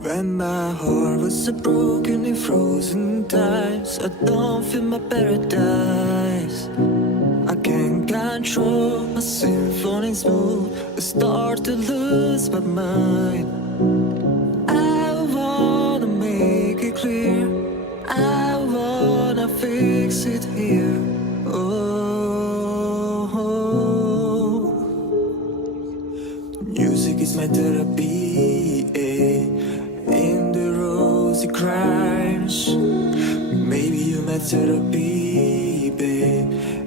When my heart was so broken in frozen times, I don't feel my paradise. I can't control my symphony's mood. I start to lose my mind. I wanna make it clear, I wanna fix it here. Oh, music is my therapy, in the rosy crimes. Maybe you're my therapy, babe.